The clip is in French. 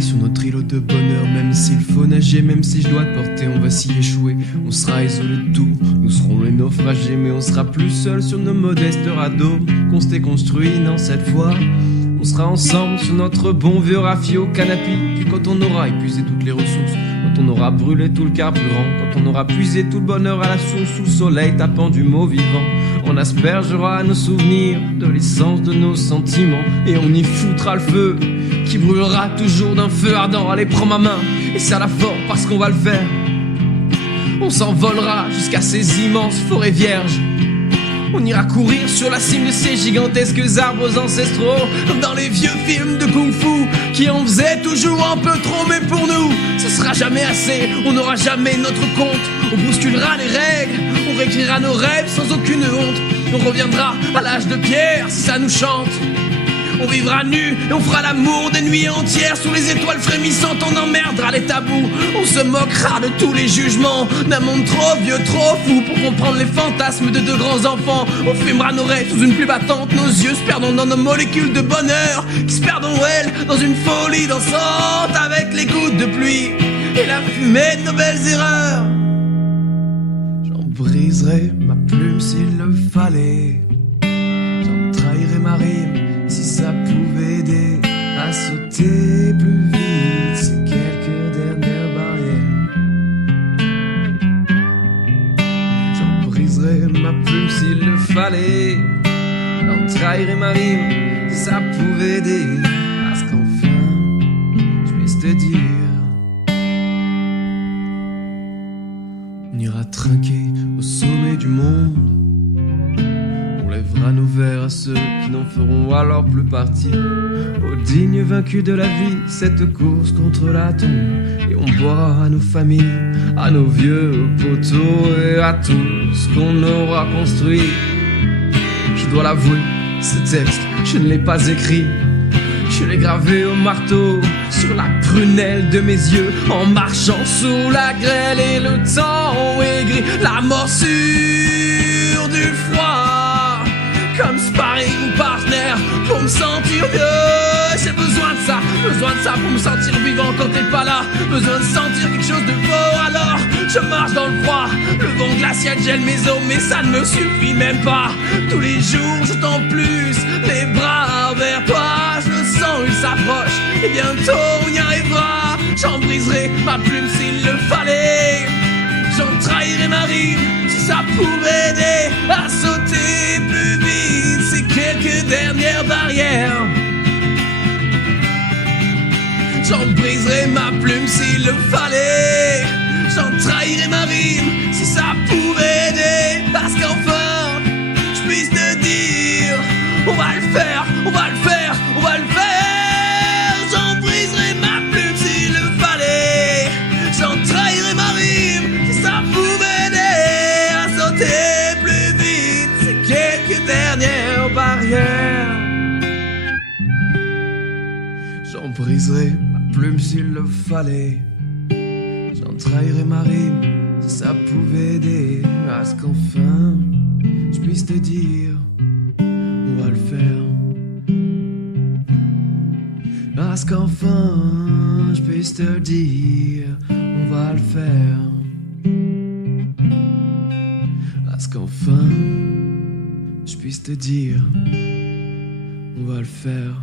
naviguer sur notre îlot de bonheur. Même s'il faut nager, même si je dois te porter, on va s'y échouer. On sera isolés de tout, nous serons les naufragés, mais on sera plus seuls sur nos modestes radeaux qu'on s'était construits. Non, cette fois on sera ensemble sur notre bon vieux rafi au canapé. Puis quand on aura épuisé toutes les ressources, quand on aura brûlé tout le carburant, quand on aura puisé tout le bonheur à la source, sous le soleil tapant du mot vivant, on aspergera nos souvenirs de l'essence de nos sentiments. Et on y foutra le feu qui brûlera toujours d'un feu ardent. Allez, prends ma main et serre-la fort parce qu'on va le faire. On s'envolera jusqu'à ces immenses forêts vierges. On ira courir sur la cime de ces gigantesques arbres ancestraux, comme dans les vieux films de kung-fu qui en faisaient toujours un peu trop. Mais pour nous, ce sera jamais assez, on n'aura jamais notre compte. On bousculera les règles, on réécrira nos rêves sans aucune honte. On reviendra à l'âge de pierre si ça nous chante. On vivra nu et on fera l'amour des nuits entières. Sous les étoiles frémissantes, on emmerdera les tabous. On se moquera de tous les jugements d'un monde trop vieux, trop fou pour comprendre les fantasmes de deux grands enfants. On fumera nos rêves sous une pluie battante. Nos yeux se perdront dans nos molécules de bonheur, qui se perdront, elles, dans une folie dansante, avec les gouttes de pluie et la fumée de nos belles erreurs. J'en briserai ma plume s'il le fallait. J'en trahirai ma rime si ça pouvait aider à sauter plus vite ces quelques dernières barrières. J'en briserai ma plume s'il le fallait. J'en trahirai ma rime si ça pouvait aider à ce qu'enfin je puisse te dire. On ira trinquer au sommet du monde. On lèvera nos verres à ceux qui n'en feront alors plus partie, aux dignes vaincus de la vie, cette course contre la tombe. Et on boira à nos familles, à nos vieux poteaux et à tout ce qu'on aura construit. Je dois l'avouer, ce texte, je ne l'ai pas écrit. Je l'ai gravé au marteau sur la prunelle de mes yeux, en marchant sous la grêle et le temps aigri, la morsure du froid, comme sparring partner pour me sentir mieux. J'ai besoin de ça pour me sentir vivant quand t'es pas là. Besoin de sentir quelque chose de beau, alors je marche dans le froid. Le vent glacial gèle mes os, mais ça ne me suffit même pas. Tous les jours je tends plus les bras vers toi. Je le sens, il s'approche et bientôt on y arrivera. J'en briserai ma plume s'il le fallait. J'en trahirai ma rime si ça pouvait aider à sauter plus vite ces quelques dernières barrières. J'en briserai ma plume s'il le fallait. J'en trahirai ma rime si ça pouvait aider à ce qu'enfin je puisse te dire on va le faire, on va le faire, on va le faire. J'en briserai ma plume s'il le fallait. J'en trahirai ma rime si ça pouvait aider à sauter plus vite ces quelques dernières barrières. J'en briserai ma plume s'il le fallait. J'en trahirai ma rime si ça pouvait aider à ce qu'enfin je puisse te dire on va le faire. À ce qu'enfin je puisse te dire on va le faire. À ce qu'enfin je puisse te dire on va le faire.